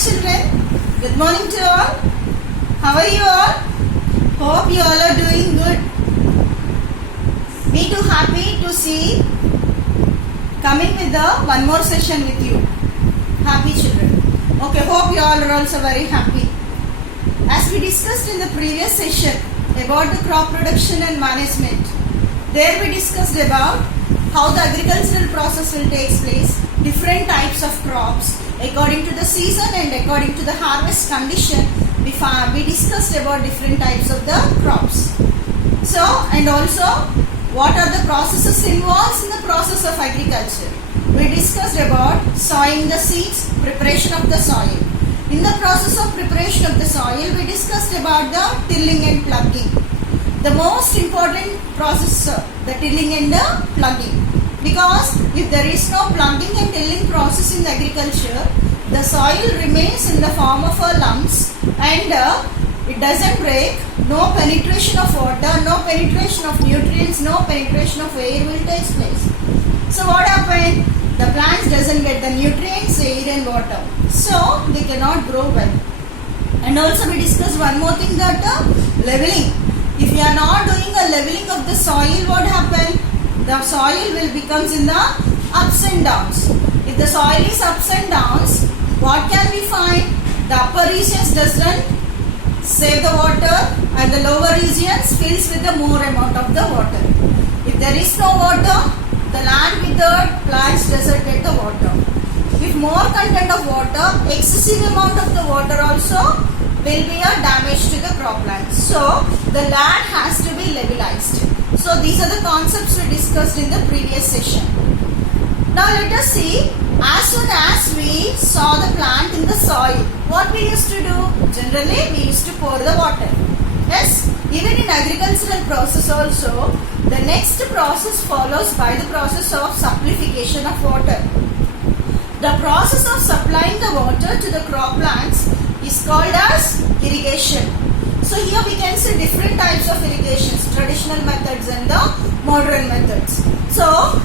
children, good morning to all. How are you all? Hope you all are doing good. Me too happy to see coming with the one more session with you. Happy children. Okay, hope you all are also very happy. As we discussed in the previous session about the crop production and management, there we discussed about how the agricultural process will take place, different types of crops according to the season and according to the harvest condition. We discussed about different types of the crops. So, and also what are the processes involved in the process of agriculture. We discussed about sowing the seeds, preparation of the soil. In the process of preparation of the soil, we discussed about the tilling and plugging. The most important process, the tilling and the plugging. Because if there is no plugging and tilling process in the agriculture, the soil remains in the form of lumps and it doesn't break, no penetration of water, no penetration of nutrients, no penetration of air will take place. So what happened? The plants doesn't get the nutrients, air and water. So they cannot grow well. And also we discussed one more thing, that leveling. If you are not doing a leveling of the soil, what happened? The soil will becomes in the ups and downs. If the soil is ups and downs, what can we find? The upper regions doesn't save the water and the lower regions fills with the more amount of the water. If there is no water, the land withered, plants doesn't get the water. If more content of water, excessive amount of the water also will be a damage to the croplands. So the land has to be levelized. So these are the concepts we discussed in the previous session. Now let us see, as soon as we saw the plant in the soil, what we used to do? Generally we used to pour the water. Yes, even in agricultural process also, the next process follows by the process of supplification of water. The process of supplying the water to the crop plants is called as irrigation. So here we can see different types of irrigations, traditional methods and the modern methods. So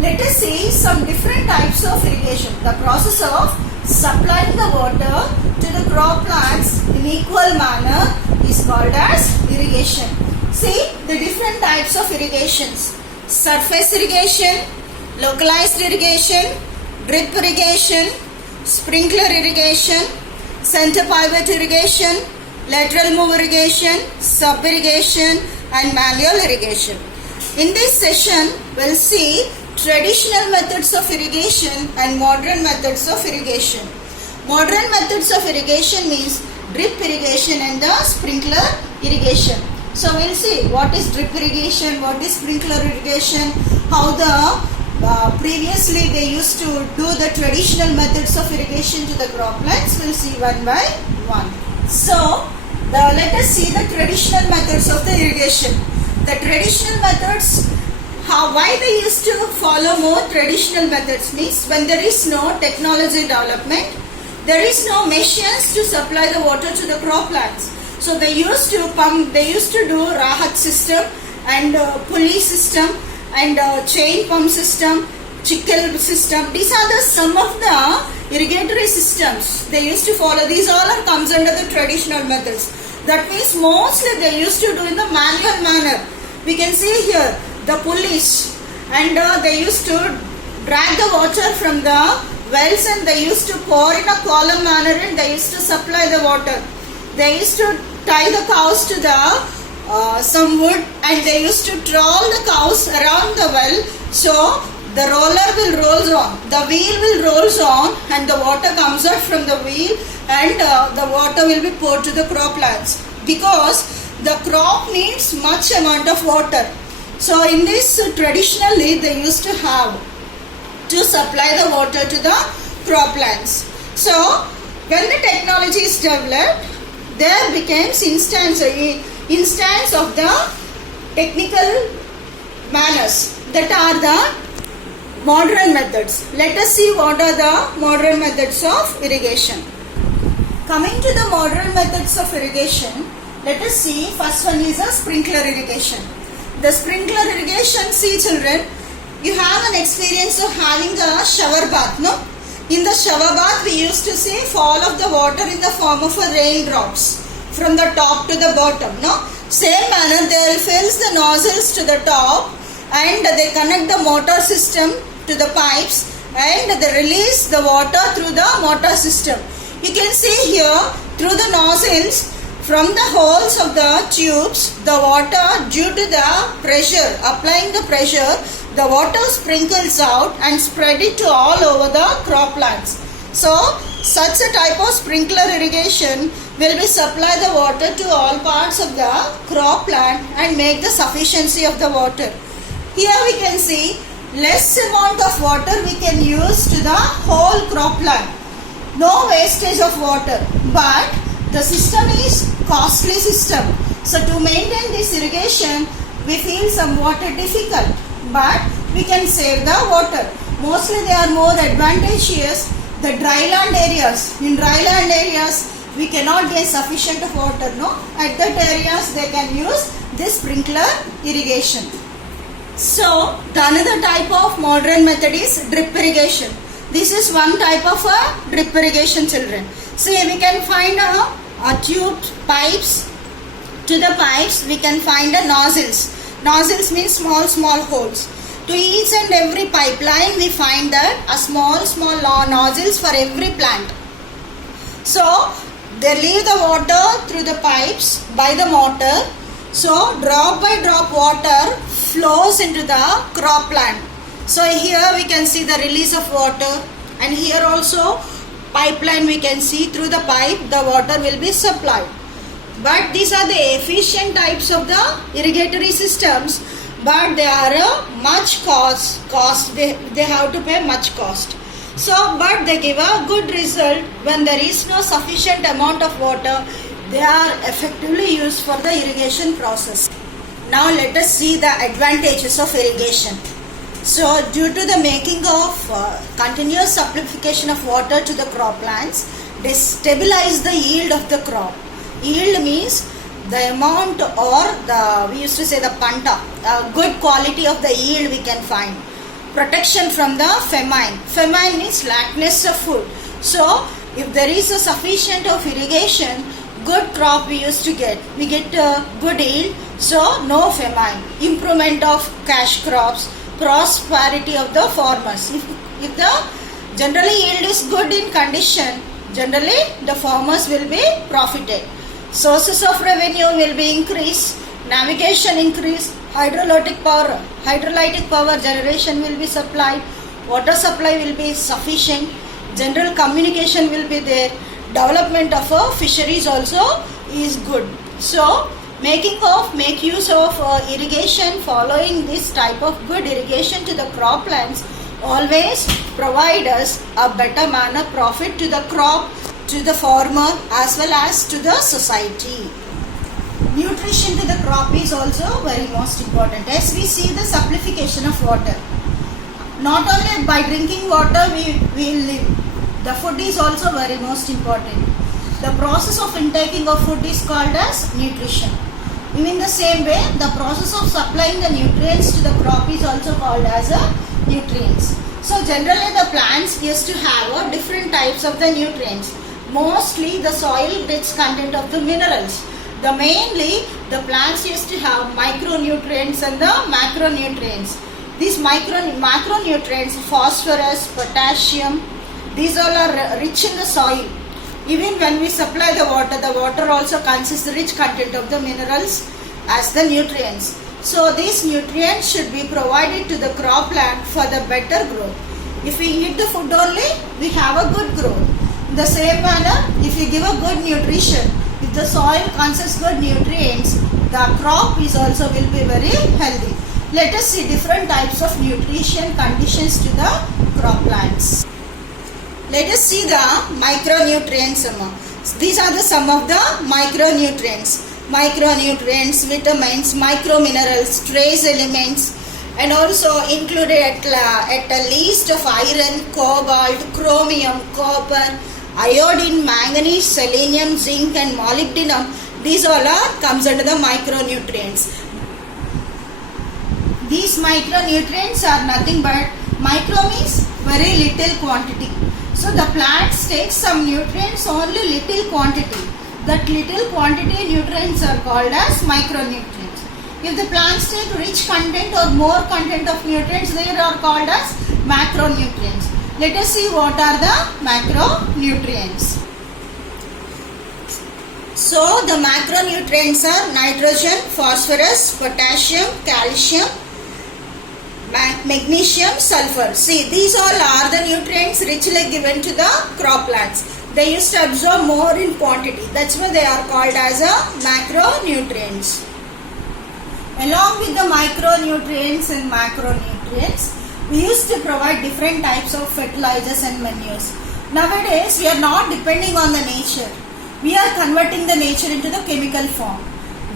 let us see some different types of irrigation. The process of supplying the water to the crop plants in equal manner is called as irrigation. See the different types of irrigations: surface irrigation, localized irrigation, drip irrigation, sprinkler irrigation, center pivot irrigation, lateral move irrigation, sub irrigation and manual irrigation. In this session, we'll see traditional methods of irrigation and modern methods of irrigation. Modern methods of irrigation means drip irrigation and the sprinkler irrigation. So we'll see what is drip irrigation, what is sprinkler irrigation, how the previously they used to do the traditional methods of irrigation to the croplands. We'll see one by one. So let us see the traditional methods of the irrigation. The traditional methods, why they used to follow more traditional methods means when there is no technology development, there is no machines to supply the water to the croplands. So they used to pump, they used to do Rahat system and pulley system and chain pump system, chickle system. These are the some of the irrigatory systems they used to follow. These all are comes under the traditional methods. That means mostly they used to do in the manual manner. We can see here the pulleys and they used to drag the water from the wells and they used to pour in a column manner and they used to supply the water. They used to tie the cows to the some wood and they used to trawl the cows around the well. So the roller will roll on, the wheel will roll on and the water comes out from the wheel and the water will be poured to the croplands because the crop needs much amount of water. So in this traditionally they used to have to supply the water to the croplands. So when the technology is developed, there becomes instance of the technical manners that are the modern methods. Let us see what are the modern methods of irrigation. Coming to the modern methods of irrigation, let us see, first one is a sprinkler irrigation. The sprinkler irrigation, see children, you have an experience of having a shower bath, no? In the shower bath, we used to see fall of the water in the form of a raindrops from the top to the bottom. No, same manner they will fill the nozzles to the top and they connect the motor system to the pipes and they release the water through the motor system. You can see here through the nozzles from the holes of the tubes, the water due to the pressure, applying the pressure, the water sprinkles out and spread it to all over the crop plants. So, such a type of sprinkler irrigation will be supply the water to all parts of the crop plant and make the sufficiency of the water. Here we can see less amount of water we can use to the whole crop plant. No wastage of water, but the system is costly system. So to maintain this irrigation, we feel somewhat difficult, but we can save the water. Mostly they are more advantageous. The dryland areas, in dryland areas, we cannot get sufficient of water. No, at that areas they can use this sprinkler irrigation. So the another type of modern method is drip irrigation. This is one type of a drip irrigation, children. See, we can find a tube pipes. To the pipes we can find a nozzles. Nozzles means small holes. To each and every pipeline we find that a small nozzles for every plant. So they leave the water through the pipes by the motor. So drop by drop water flows into the crop plant. So here we can see the release of water, and here also pipeline we can see through the pipe the water will be supplied. But these are the efficient types of the irrigatory systems, but they are much cost. They have to pay much cost. So but they give a good result when there is no sufficient amount of water. They are effectively used for the irrigation process. Now let us see the advantages of irrigation. So due to the making of continuous application of water to the crop plants, they stabilize the yield of the crop. Yield means the amount, or we used to say the panta, good quality of the yield we can find. Protection from the famine. Famine means lackness of food. So if there is a sufficient of irrigation, good crop we used to get. We get good yield, so no famine. Improvement of cash crops, prosperity of the farmers. If the generally yield is good in condition, generally the farmers will be profited. Sources of revenue will be increased, navigation increase, hydrolytic power generation will be supplied, water supply will be sufficient, general communication will be there, development of fisheries also is good. So make use of irrigation, following this type of good irrigation to the crop plants always provide us a better manner profit to the crop, to the farmer as well as to the society. Nutrition to the crop is also very most important. As we see the simplification of water, not only by drinking water we live, the food is also very most important. The process of intaking of food is called as nutrition. In the same way, the process of supplying the nutrients to the crop is also called as a nutrients. So generally the plants used to have different types of the nutrients. Mostly the soil rich content of the minerals. Mainly the plants used to have micronutrients and the macronutrients. These macronutrients, phosphorus, potassium, these all are rich in the soil. Even when we supply the water also consists rich content of the minerals as the nutrients. So these nutrients should be provided to the crop plant for the better growth. If we eat the food only, we have a good growth. In the same manner, if you give a good nutrition, if the soil consists good nutrients, the crop is also will be very healthy. Let us see different types of nutrition conditions to the crop plants. Let us see the micronutrients. These are some of the micronutrients. Micronutrients, vitamins, microminerals, trace elements, and also included at the least of iron, cobalt, chromium, copper, iodine, manganese, selenium, zinc and molybdenum. These all comes under the micronutrients. These micronutrients are nothing but, micro means very little quantity. So So the plants take some nutrients only little quantity. That little quantity nutrients are called as micronutrients. If the plants take rich content or more content of nutrients, they are called as macronutrients. Let us see what are the macronutrients. So the macronutrients are nitrogen, phosphorus, potassium, calcium, magnesium, sulfur. See, these all are the nutrients richly given to the crop plants. They used to absorb more in quantity. That's why they are called as a macronutrients. Along with the micronutrients and macronutrients, we used to provide different types of fertilizers and manures. Nowadays, we are not depending on the nature. We are converting the nature into the chemical form.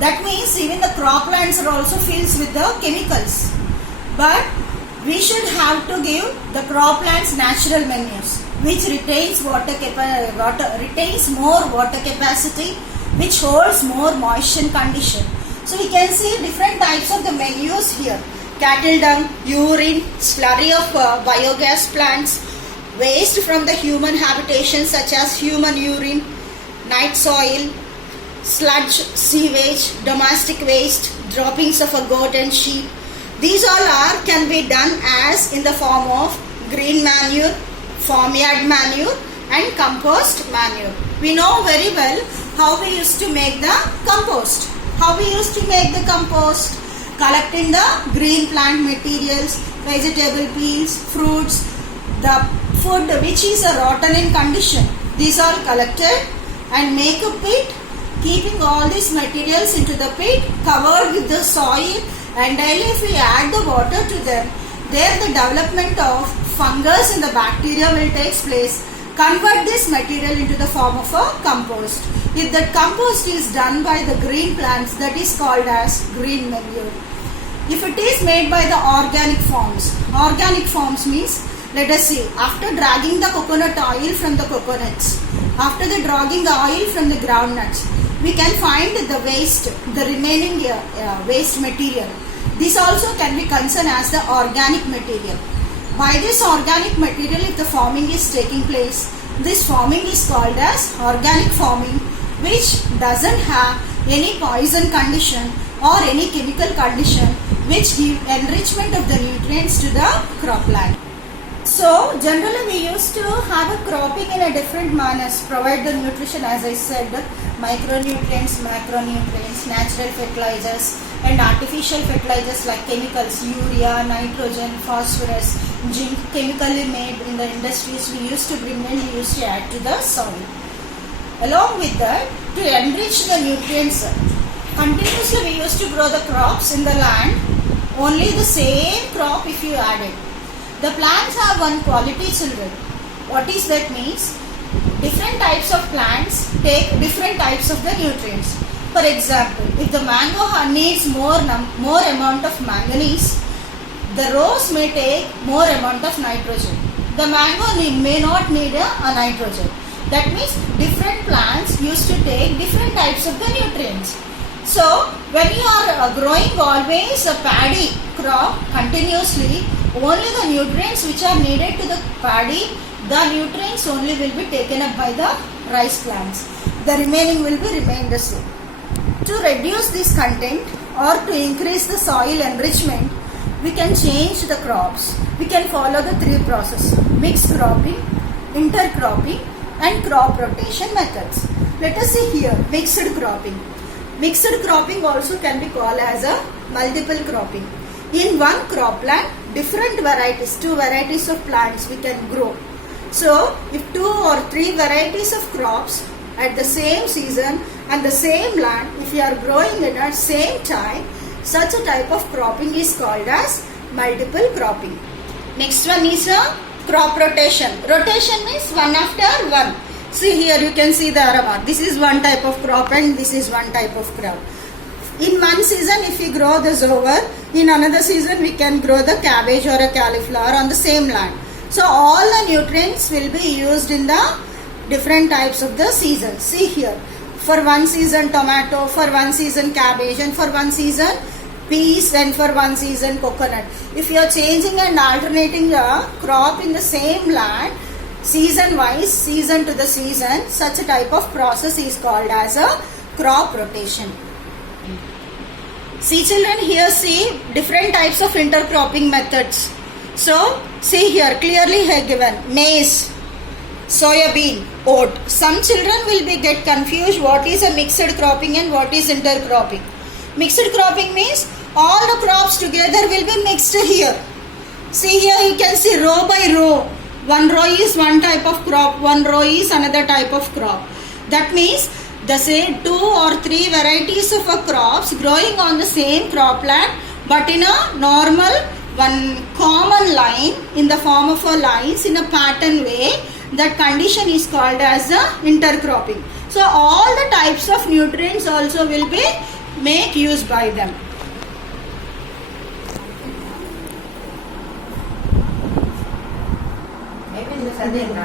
That means even the croplands are also filled with the chemicals. But we should have to give the croplands natural manures, which retains retains more water capacity, which holds more moisture condition. So we can see different types of the manures here: cattle dung, urine, slurry of biogas plants, waste from the human habitation such as human urine, night soil, sludge, sewage, domestic waste, droppings of a goat and sheep. These all can be done as in the form of green manure, farmyard manure and compost manure. We know very well how we used to make the compost. How we used to make the compost? Collecting the green plant materials, vegetable peels, fruits, the food which is rotten in condition. These are collected and make a pit, keeping all these materials into the pit covered with the soil, and daily if we add the water to them, there the development of fungus and the bacteria will take place. Convert this material into the form of a compost. If that compost is done by the green plants, that is called as green manure. If it is made by the organic forms means, let us see, after dragging the coconut oil from the coconuts, after the dragging the oil from the groundnuts, we can find the waste, the remaining waste material. This also can be considered as the organic material. By this organic material, if the farming is taking place, this farming is called as organic farming, which doesn't have any poison condition or any chemical condition which give enrichment of the nutrients to the cropland. So generally we used to have a cropping in a different manners, provide the nutrition as I said, micronutrients, macronutrients, natural fertilizers and artificial fertilizers like chemicals, urea, nitrogen, phosphorus, zinc, chemically made in the industries we used to add to the soil. Along with that, to enrich the nutrients, continuously we used to grow the crops in the land, only the same crop if you added. The plants have one quality, children. What is that means? Different types of plants take different types of the nutrients. For example, if the mango needs more amount of manganese, the rose may take more amount of nitrogen. The mango may not need a nitrogen. That means different plants used to take different types of the nutrients. So when you are growing always a paddy crop continuously, only the nutrients which are needed to the paddy, the nutrients only will be taken up by the rice plants. The remaining will be remained the same. To reduce this content or to increase the soil enrichment, we can change the crops. We can follow the three processes: mixed cropping, intercropping and crop rotation methods. Let us see here mixed cropping. Mixed cropping also can be called as a multiple cropping. In one cropland, different varieties, 2 varieties of plants we can grow. So, if 2 or 3 varieties of crops at the same season and the same land, if you are growing it at same time, such a type of cropping is called as multiple cropping. Next one is a crop rotation. Rotation means one after one. See here you can see the aroma. This is one type of crop and this is one type of crop. In one season if we grow the zower, in another season we can grow the cabbage or a cauliflower on the same land. So all the nutrients will be used in the different types of the seasons. See here, for one season tomato, for one season cabbage and for one season peas and for one season coconut. If you are changing and alternating a crop in the same land, season wise, season to the season, such a type of process is called as a crop rotation. See children, here see different types of intercropping methods. So see here clearly here given maize, soybean, oat. Some children will be get confused what is a mixed cropping and what is intercropping. Mixed cropping means all the crops together will be mixed here. See here you can see row by row. One row is one type of crop, one row is another type of crop. That means the same 2 or 3 varieties of crops growing on the same cropland, but in a normal one common line in the form of a lines in a pattern way. That condition is called as a intercropping. So all the types of nutrients also will be make use by them. Maybe this is